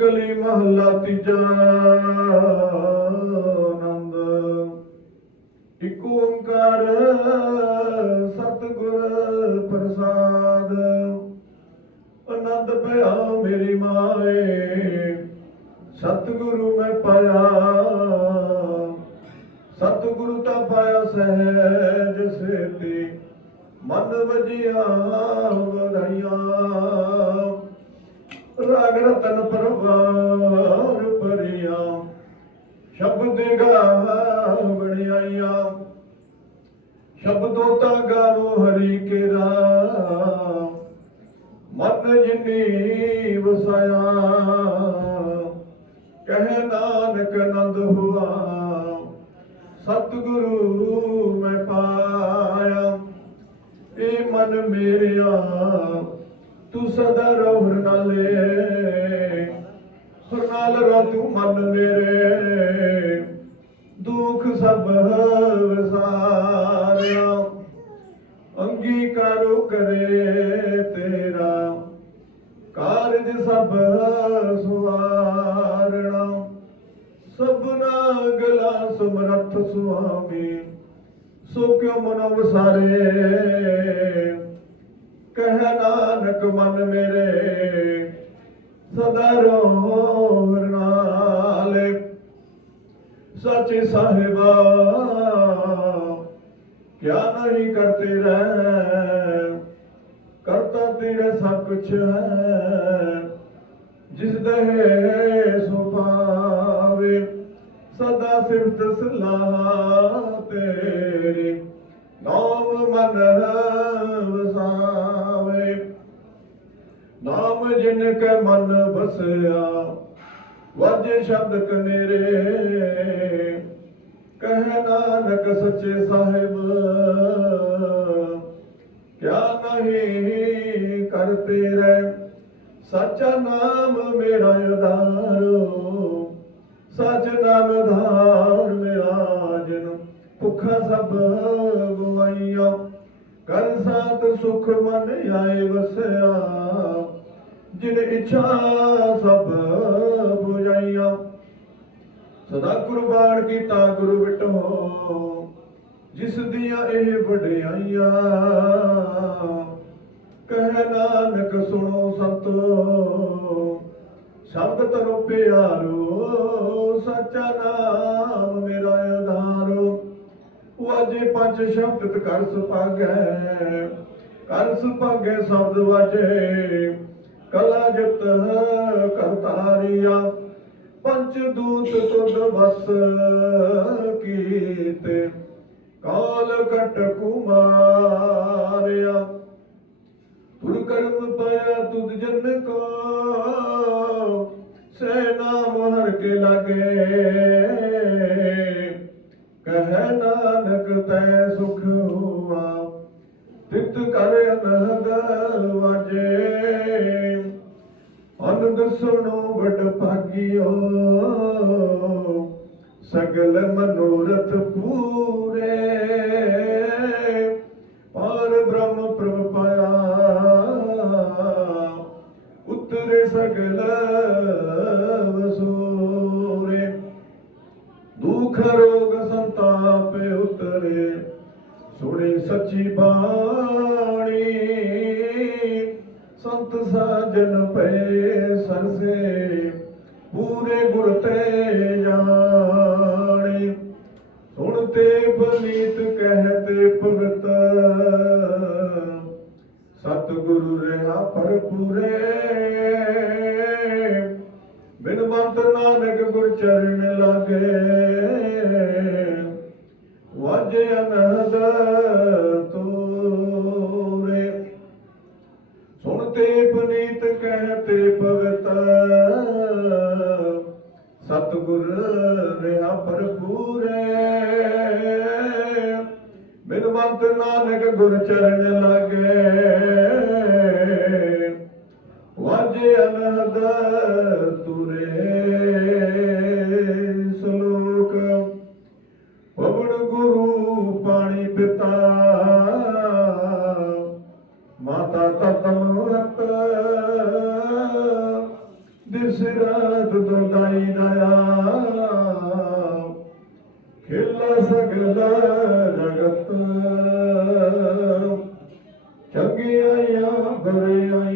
ਕਲੀ ਮਹੱਲਾ ਤੀਜਾ ਆਨੰਦ। ਇਕ ਓੰਕਾਰ ਸਤਿਗੁਰ ਪ੍ਰਸਾਦ। ਆਨੰਦ ਪਿਆ ਮੇਰੀ ਮਾਏ, ਸਤਿਗੁਰੂ ਮੈਂ ਪਾਇਆ। ਸਤਿਗੁਰੂ ਤਾਂ ਪਾਇਆ ਸਹਿਜ ਸੇਤੀ ਮਨ ਵਜਿਆ ਵਧਾਈਆਂ ਰਾਗ ਰਤਨ ਪਰਵਾਰ ਪਰਿਆ ਸ਼ਬਦ ਗਾ ਬਣਾਈਆਂ ਸ਼ਬਦੋ ਤਾਂ ਗਾਵੋ ਹਰੀ ਕੇ ਰਾਮ ਮਨ ਜਿਨੀ ਵਸਾਇਆ। ਕਹਿ ਨਾਨਕ ਨੰਦ ਹੁਆ, ਸਤਿਗੁਰੂ ਮੈਂ ਪਾਇਆ। ਇਹ ਮਨ ਮੇਰਿਆ ਤੂੰ ਸਦਾ ਰਹੁ ਨਾਲੇ ਹਰ ਨਾਲ ਤੂੰ ਮਨ ਮੇਰੇ। ਦੁੱਖ ਸਭ ਵਿਸਾਰਿਆ। ਅੰਗੀਕਾਰੋ ਕਰੇ ਤੇਰਾ। ਕਾਰਜ ਸਭ ਸੁਵਾਰਣਾ ਸਭਨਾ ਗਲਾ ਸਮਰੱਥ ਸੁਆਮੀ। ਸੋ ਕਿਉ ਮਨ ਵਸਾਰੇ? ਕਹਿ ਨਾਨਕ ਮਨ ਮੇਰੇ, ਸਦਾ ਰੋਹ ਨਾਲੇ ਸੱਚੇ ਸਾਹਿਬਾ, ਕਿਆ ਨਹੀਂ ਕਰਤੇ ਰਹਿ? ਕਰਤਾ ਤੇਰੇ ਸਭ ਕੁਛ ਹੈ ਜਿਸ ਦੇ ਸੁਭਾਵੇ। ਸਦਾ ਸਿਰਫ ਤਸਲਾ ਕੈ ਮਨ ਵਸਿਆ, ਵਾਜੇ ਸ਼ਬਦ ਕਨੇਰੇ। ਕਹਿ ਨਾਨਕ ਸੱਚੇ ਸਾਹਿਬ, ਕਿਆ ਨਹੀਂ ਕਰਤੇ ਰਹਿ, ਸੱਚਾ ਨਾਮ ਮੇਰਾ ਉਦਾਰੋ ਸੱਚ ਨਾਮ ਧਾਰ ਮੇਰਾ ਜਨ, ਭੁੱਖਾ ਸਭ ਗਵਾਈਆਂ ਕਰ ਸਾਤ ਸੁਖ ਮਨ ਆਏ ਵਸਿਆ ਜਿਨ ਇੱਛਾ ਸਭ 부ਜਾਈਆਂ ਸਦਾ ਕੁਰਬਾਨ ਕੀਤਾ ਗੁਰੂ ਵਿਟੋ, ਜਿਸ ਦੀਆਂ ਇਹ ਵਡਿਆਈਆਂ। ਕਹਿ ਨਾਨਕ ਸੁਣੋ ਸੰਤੋ, ਸ਼ਬਦ ਤਰੋ ਪਿਆਰੋ, ਸੱਚਾ ਨਾਮ ਮੇਰਾ ਆਧਾਰੋ। ਵਾਜੇ ਪੰਜ ਸ਼ਬਦ ਕਰ ਸੁਭਾਗੈ ਕਰ ਸੁਭਾਗੈ ਸ਼ਬਦ ਵਾਜੇ। ਕਲਾ ਜਤ ਕਰਤਾਰੀਆ ਪੰਚ ਦੂਤ ਤੁਧ ਵਸ ਕੀਤੇ, ਕਾਲ ਕਟ ਕੁਮਾਰਿਆ। ਤੁਰ ਕਰਮ ਪਾਇਆ ਤੁਧ ਜਨ ਕੋ ਸੇ ਨਾਮ ਹਰ ਕੇ ਲਾਗੇ। ਕਹਿ ਨਾਨਕ ਤੈ ਸੁਖ ਸੁਣੋ ਵਡ ਭਾਗਿਓ। ਸਗਲ ਮਨੋਰਥ ਪੂਰੇ। ਪਰ ਬ੍ਰਹਮ ਪ੍ਰਭ ਪਾਇਆ। ਉਤਰੇ ਸਗਲ ਵਸੂਰੇ। ਦੁਖ ਰੋਗ ਸੰਤਾਪ ਉਤਰੇ। ਸੁਣੇ ਸੱਚੀ ਬਾਣੀ। ਸੰਤ ਸਾਜਨ ਪਏ ਸਰਸੇ, ਪੂਰੇ ਗੁਰ ਤੇ ਜਾਣੇ। ਸੁਣ ਤੇ ਬਲੀਤ ਕਹਤੇ ਭਗਤ। ਸਤਿਗੁਰੂ ਰਹਾ ਪਰ ਪੂਰੇ ਬਿਨ ਮੰਤ ਨਾਨਕ ਗੁਰ ਚਰਨ ਲਾਗੇ। ਵਾਜੇ ਅਨਹਦ ਤੇ ਪੁਨੀਤ ਭਗਤ। ਸਤ ਗੁਰ ਰਹਾ ਭਰਪੂਰੇ। ਬਿਨਵੰਤ ਨਾਨਕ ਗੁਰ ਚਰਨ ਲਾਗੇ। ਵਾਜੇ ਅਨਹਦ ਤੁਰੇ ਸਲੋਕ। ਪਵਨ ਗੁਰੂ ਪਾਣੀ ਪਿਤਾ। ਮਾਤਾ ਰਾਤ ਦੋਦਾਈ ਦਇਆ। ਖੇਲਾ ਸਗਲ ਜਗਤ। ਚੰਗਿਆਈਆਂ ਬੁਰਾਈਆਂ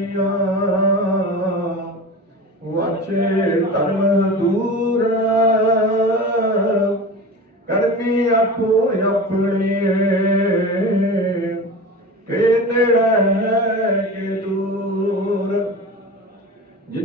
ਵਾਚੇ ਧਰਮ ਦੂਰ। ਕਰਮੀ ਆਪੋ ਆਪਣੇ। ਕੇ ਨੇੜੇ, ਕੇ ਦੂਰ।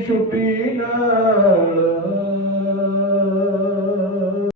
ਛੁੱਟੀ ਨਾ